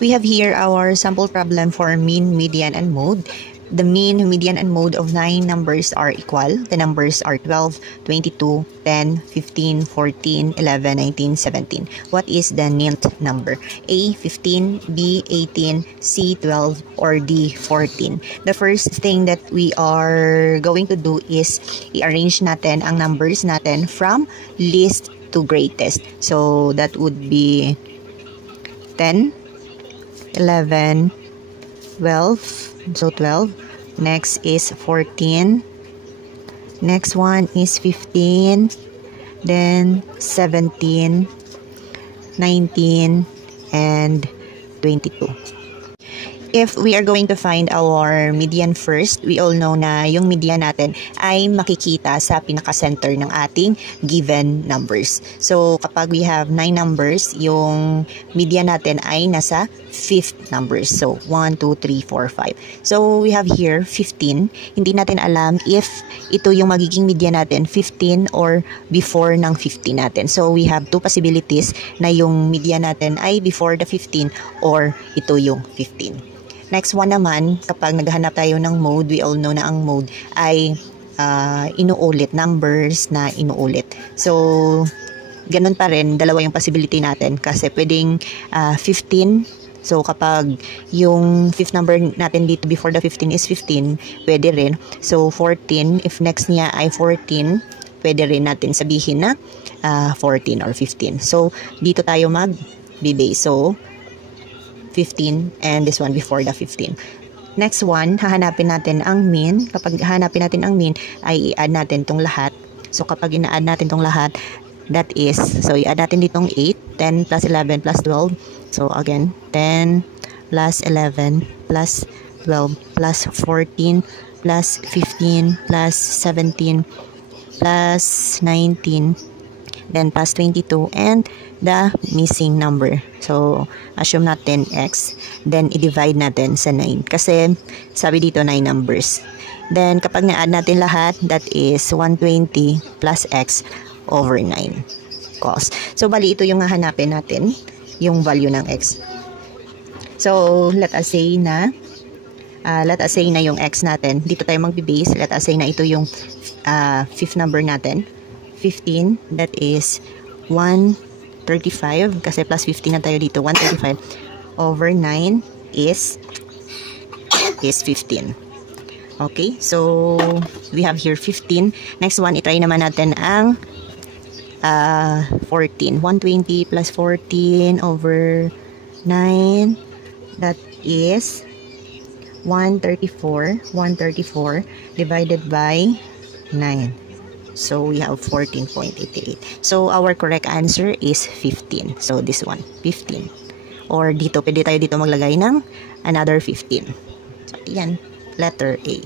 We have here our sample problem for mean, median, and mode. The mean, median, and mode of 9 numbers are equal. The numbers are 12, 22, 10, 15, 14, 11, 19, 17. What is the nth number? A, 15, B, 18, C, 12, or D, 14. The first thing that we are going to do is i-arrange natin ang numbers natin from least to greatest. So, that would be 10, 11, 12. So 12. Next is 14. Next one is 15. Then 17, 19, and 22. If we are going to find our median first, we all know na yung median natin ay makikita sa pinaka-center ng ating given numbers. So, kapag we have 9 numbers, yung median natin ay nasa 5th numbers. So, 1, 2, 3, 4, 5. So, we have here 15. Hindi natin alam if ito yung magiging median natin, 15 or before ng 15 natin. So, we have two possibilities na yung median natin ay before the 15 or ito yung 15. Next one naman, kapag naghahanap tayo ng mode, we all know na ang mode ay inuulit, numbers na inuulit. So, ganun pa rin, dalawa yung possibility natin kasi pwedeng 15. So, kapag yung 5th number natin dito before the 15 is 15, pwede rin. So, 14, if next niya ay 14, pwede rin natin sabihin na 14 or 15. So, dito tayo mag-base. So, 15 and this one before the 15. Next one, hahanapin natin ang mean. Kapag hahanapin natin ang mean, ay i-add natin tong lahat. So, kapag ina-add natin tong lahat, that is, so i-add natin ditong 8, 10 plus 11 plus 12. So, again, 10 plus 11 plus 12 plus 14 plus 15 plus 17 plus 19, then plus 22, and the missing number. So, assume natin x, then i-divide natin sa 9. Kasi, sabi dito 9 numbers. Then, kapag na-add natin lahat, that is 120 plus x over 9 cos. So, bali ito yung hahanapin natin, yung value ng x. So, let us say na yung x natin, dito tayo magbe-base. Let us say na ito yung 5th number natin. 15, that is 135, kasi plus 15 na tayo dito, 135 over 9 is 15. Okay, so we have here 15. Next one, itry naman natin ang 14. 120 plus 14 over 9, that is 134 divided by 9. So, we have 14.88. So, our correct answer is 15. So, this one, 15. Or dito, pwede tayo dito maglagay ng another 15. So, yan, letter A.